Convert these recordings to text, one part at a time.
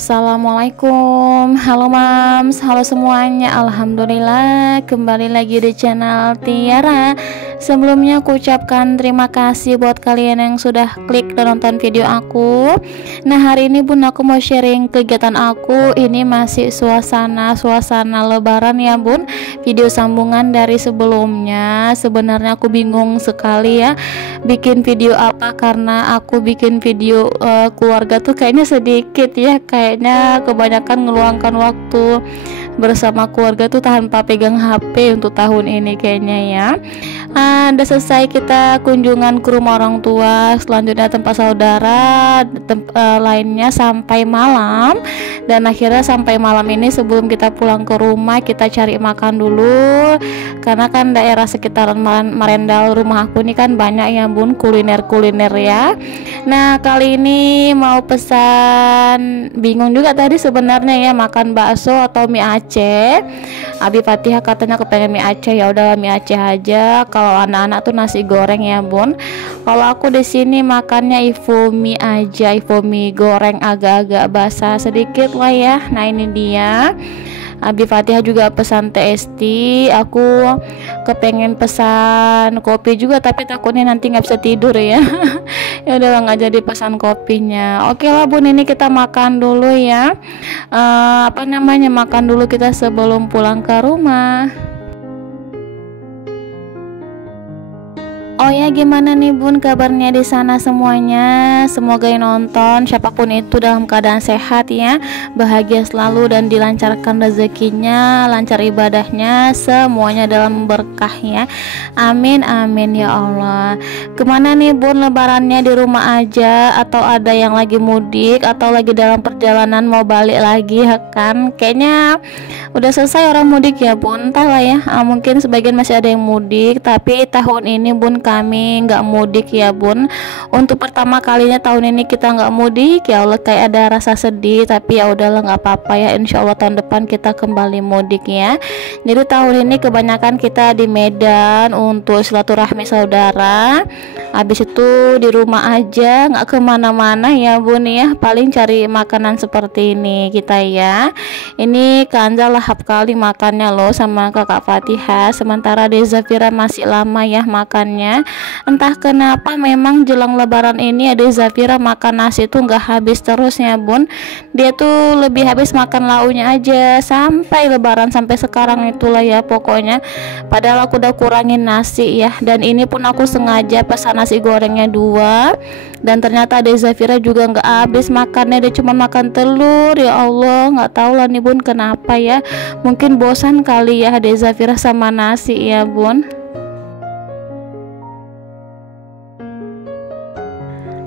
Assalamualaikum, halo mams, halo semuanya. Alhamdulillah kembali lagi di channel Tiara. Sebelumnya aku ucapkan terima kasih buat kalian yang sudah klik dan nonton video aku. Nah, hari ini bun aku mau sharing kegiatan aku. Ini masih suasana lebaran ya bun. Video sambungan dari sebelumnya. Sebenarnya aku bingung sekali ya bikin video apa, karena aku bikin video keluarga tuh kayaknya sedikit ya, kayaknya kebanyakan ngeluangkan waktu bersama keluarga tuh tanpa pegang HP untuk tahun ini kayaknya ya. Udah selesai kita kunjungan ke rumah orang tua, selanjutnya tempat saudara, lainnya sampai malam. Dan akhirnya sampai malam ini sebelum kita pulang ke rumah kita cari makan dulu, karena kan daerah sekitaran Marendal rumah aku ini kan banyak ya bun kuliner ya. Nah, kali ini mau pesan, bingung juga tadi sebenarnya ya, makan bakso atau mie Aceh. Abi Fatihah katanya kepengen mie Aceh, ya udah mie Aceh aja. Kalau anak-anak tuh nasi goreng ya bun. Kalau aku di sini makannya Indomie aja, Indomie goreng agak-agak basah sedikit lah ya. Nah, ini dia. Abi Fatihah juga pesan TST, aku kepengen pesan kopi juga tapi takutnya nanti nggak bisa tidur ya. Ya udah nggak jadi pesan kopinya. Oke lah bun, ini kita makan dulu ya. Makan dulu kita sebelum pulang ke rumah. Oh ya, gimana nih bun kabarnya di sana semuanya? Semoga yang nonton siapapun itu dalam keadaan sehat ya, bahagia selalu dan dilancarkan rezekinya, lancar ibadahnya, semuanya dalam berkah ya. Amin amin ya Allah. Kemana nih bun lebarannya, di rumah aja atau ada yang lagi mudik atau lagi dalam perjalanan mau balik lagi ya kan? Kayaknya udah selesai orang mudik ya bun, entahlah ya. Mungkin sebagian masih ada yang mudik, tapi tahun ini bun kami nggak mudik ya bun. Untuk pertama kalinya tahun ini kita nggak mudik, ya Allah kayak ada rasa sedih, tapi ya udahlah nggak apa-apa ya, insya Allah tahun depan kita kembali mudik ya. Jadi tahun ini kebanyakan kita di Medan untuk silaturahmi saudara, habis itu di rumah aja, nggak kemana-mana ya bun ya, paling cari makanan seperti ini kita ya. Ini Kanza lahap kali makannya loh sama kakak Fatihah, sementara Deza Fira masih lama ya makannya. Entah kenapa memang jelang lebaran ini ada Zafira makan nasi tuh nggak habis terusnya bun. Dia tuh lebih habis makan lauknya aja sampai lebaran, sampai sekarang itulah ya pokoknya. Padahal aku udah kurangin nasi ya, dan ini pun aku sengaja pesan nasi gorengnya 2, dan ternyata ada Zafira juga nggak habis makannya, dia cuma makan telur. Ya Allah, nggak tahu lah nih bun kenapa ya, mungkin bosan kali ya ada Zafira sama nasi ya bun.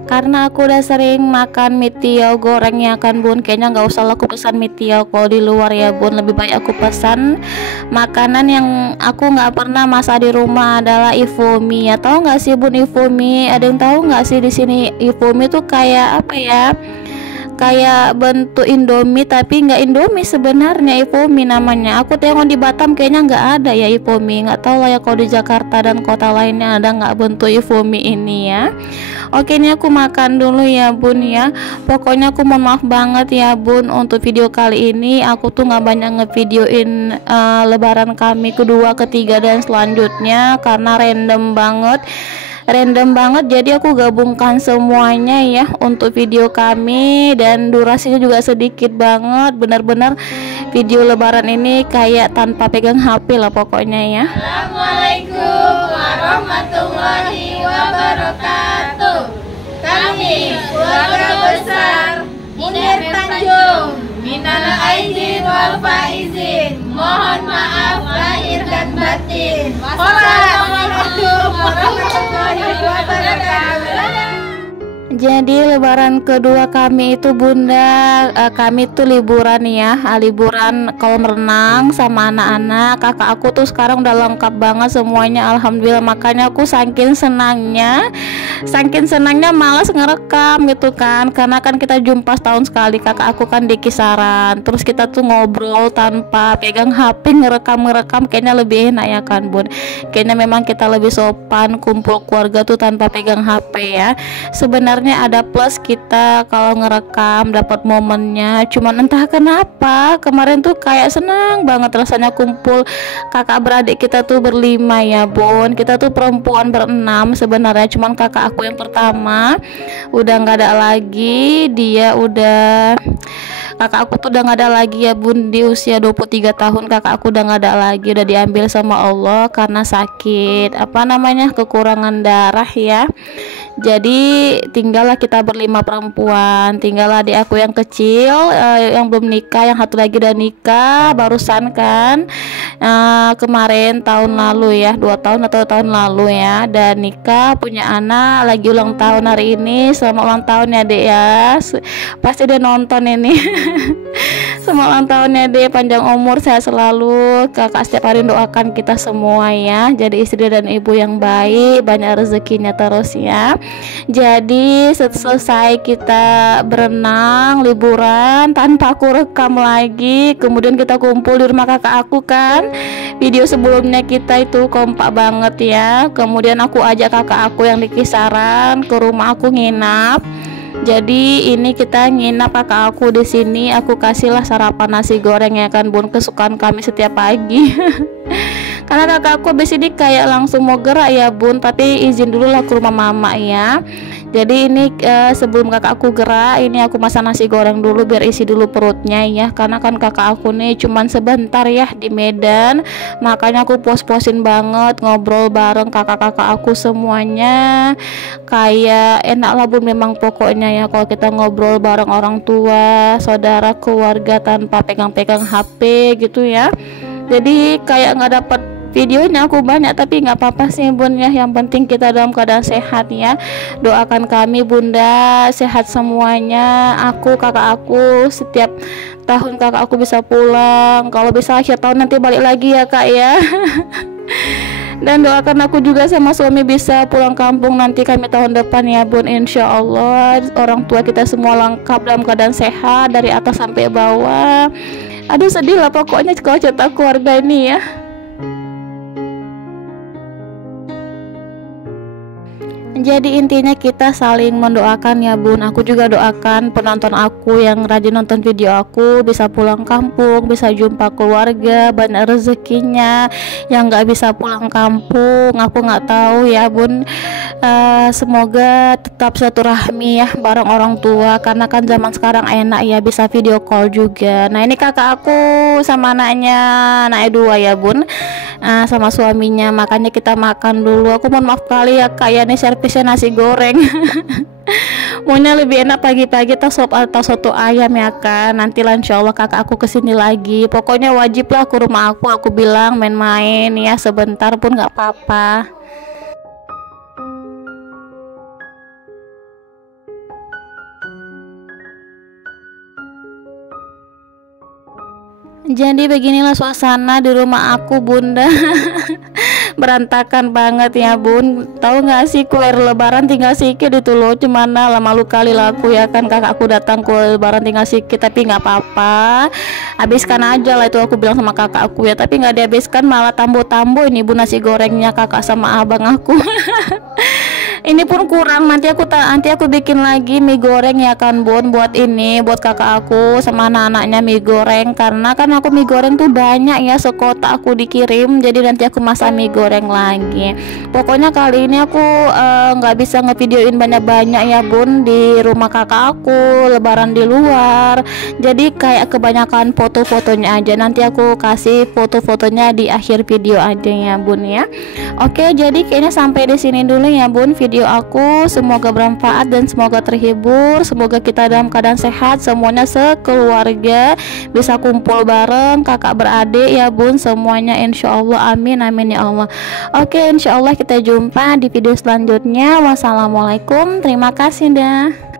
Karena aku udah sering makan mie tiaw goreng ya kan bun, kayaknya nggak usah aku pesan mie tiaw kalau di luar ya bun, lebih baik aku pesan makanan yang aku nggak pernah masak di rumah, adalah Indomie. Ya tahu nggak sih bun Indomie? Ada yang tahu nggak sih di sini Indomie tuh kayak apa ya? Kayak bentuk Indomie tapi nggak Indomie sebenarnya, Indomie namanya. Aku tengok di Batam kayaknya nggak ada ya Indomie, nggak tahu lah ya kalau di Jakarta dan kota lainnya ada nggak bentuk Indomie ini ya. Oke, ini aku makan dulu ya bun ya. Pokoknya aku mohon maaf banget ya bun, untuk video kali ini aku tuh nggak banyak ngevideoin lebaran kami kedua, ketiga dan selanjutnya, karena random banget, jadi aku gabungkan semuanya ya untuk video kami, dan durasinya juga sedikit banget. Benar-benar video lebaran ini kayak tanpa pegang HP lah pokoknya ya. Assalamualaikum warahmatullahi wabarakatuh. Kami keluarga besar Munir Tanjung, minal aidin wal faizin, mohon maaf lahir dan batin. Wassalamualaikum warahmatullahi wabarakatuh. Jadi lebaran kedua kami itu bunda, kami tuh liburan ya, liburan kolam renang sama anak-anak. Kakak aku tuh sekarang udah lengkap banget semuanya, alhamdulillah. Makanya aku saking senangnya malas ngerekam gitu kan, karena kan kita jumpa setahun sekali. Kakak aku kan di kisaran, terus kita tuh ngobrol tanpa pegang HP, ngerekam kayaknya lebih enak ya kan bun. Kayaknya memang kita lebih sopan kumpul keluarga tuh tanpa pegang HP ya. Sebenarnya ini ada plus kita kalau ngerekam dapat momennya. Cuman entah kenapa kemarin tuh kayak senang banget rasanya kumpul kakak beradik kita tuh berlima ya bun. Kita tuh perempuan berenam sebenarnya, cuman kakak aku yang pertama udah nggak ada lagi. Dia udah, kakak aku tuh udah nggak ada lagi ya bun, di usia 23 tahun kakak aku udah nggak ada lagi, udah diambil sama Allah karena sakit kekurangan darah ya. Jadi tinggallah kita berlima perempuan, tinggal adik aku yang kecil yang belum nikah, yang satu lagi udah nikah barusan kan, kemarin tahun lalu ya, 2 tahun atau tahun lalu ya, dan nikah punya anak, lagi ulang tahun hari ini. Selamat ulang tahun ya dek ya, pasti dia nonton ini. Selamat ulang tahun ya dek, panjang umur, sehat selalu. Kakak setiap hari doakan kita semua ya, jadi istri dan ibu yang baik, banyak rezekinya terus ya. Jadi selesai kita berenang liburan tanpa aku rekam lagi, kemudian kita kumpul di rumah kakak aku kan. Video sebelumnya kita itu kompak banget ya. Kemudian aku ajak kakak aku yang di Kisaran ke rumah aku nginap. Jadi ini kita nginap kakak aku di sini. Aku kasihlah sarapan nasi goreng ya kan bun, kesukaan kami setiap pagi. Karena kakak aku habis ini kayak langsung mau gerak ya bun, tapi izin dulu lah ke rumah mama ya. Jadi ini sebelum kakak aku gerak, ini aku masak nasi goreng dulu biar isi dulu perutnya ya. Karena kan kakak aku nih cuman sebentar ya di Medan, makanya aku puas-puasin banget ngobrol bareng kakak-kakak aku semuanya. Kayak enak lah bun memang pokoknya ya kalau kita ngobrol bareng orang tua, saudara, keluarga tanpa pegang-pegang HP gitu ya. Jadi kayak nggak dapet videonya aku banyak, tapi nggak apa-apa sih bun ya, yang penting kita dalam keadaan sehat ya. Doakan kami bunda sehat semuanya. Aku, kakak aku, setiap tahun kakak aku bisa pulang, kalau bisa akhir tahun nanti balik lagi ya kak ya. Dan doakan aku juga sama suami bisa pulang kampung nanti kami tahun depan ya bun, insya Allah. Orang tua kita semua lengkap dalam keadaan sehat dari atas sampai bawah. Aduh sedih lah pokoknya kalau cerita keluarga ini ya. Jadi intinya kita saling mendoakan ya bun. Aku juga doakan penonton aku yang rajin nonton video aku bisa pulang kampung, bisa jumpa keluarga, banyak rezekinya. Yang nggak bisa pulang kampung, aku nggak tahu ya bun. Semoga tetap silaturahmi ya bareng orang tua, karena kan zaman sekarang enak ya bisa video call juga. Nah ini kakak aku sama anaknya 2 ya bun, sama suaminya, makanya kita makan dulu. Aku mohon maaf kali ya kayak nih servisnya nasi goreng. Maunya lebih enak pagi-pagi sop atau soto ayam ya kan. Nanti lah insya Allah kakak aku kesini lagi. Pokoknya wajib lah ke rumah aku bilang main-main ya, sebentar pun nggak apa-apa. Jadi beginilah suasana di rumah aku bunda. Berantakan banget ya bun. Tahu nggak sih kue lebaran tinggal sikit itu loh, cuman lah malu kali lah aku ya kan, kakakku datang kue lebaran tinggal sikit, tapi nggak apa-apa, habiskan aja lah itu aku bilang sama kakak aku ya, tapi nggak dihabiskan malah tambo-tambo ini bun nasi gorengnya kakak sama abang aku. Ini pun kurang, nanti aku bikin lagi mie goreng ya kan bun, buat kakak aku sama anak-anaknya mie goreng, karena kan aku mie goreng tuh banyak ya, sekotak aku dikirim, jadi nanti aku masak mie goreng lagi. Pokoknya kali ini aku nggak bisa ngevideoin banyak-banyak ya bun di rumah kakak aku, lebaran di luar, jadi kayak kebanyakan foto-fotonya aja. Nanti aku kasih foto-fotonya di akhir video aja ya bun ya. Oke, jadi kayaknya sampai di sini dulu ya bun video aku. Semoga bermanfaat dan semoga terhibur. Semoga kita dalam keadaan sehat semuanya sekeluarga, bisa kumpul bareng kakak beradik ya bun semuanya, insya Allah. Amin amin ya Allah. Oke, insya Allah kita jumpa di video selanjutnya. Wassalamualaikum, terima kasih dah.